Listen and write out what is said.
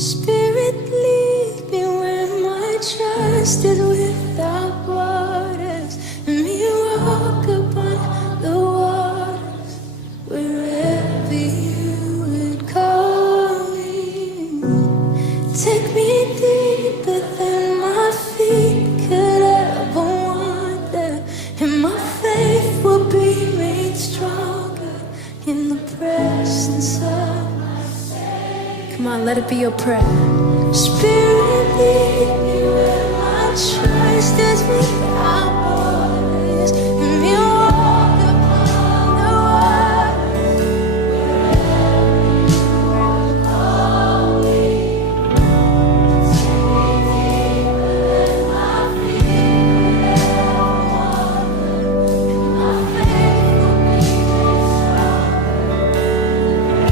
Spirit, lead me where my trust is without borders. Let me walk upon the waters wherever you would call me. Take me deeper than my feet could ever wander, and my faith will be made stronger in the presence of. Come on, let it be your prayer. Spirit, lead me where my trust is without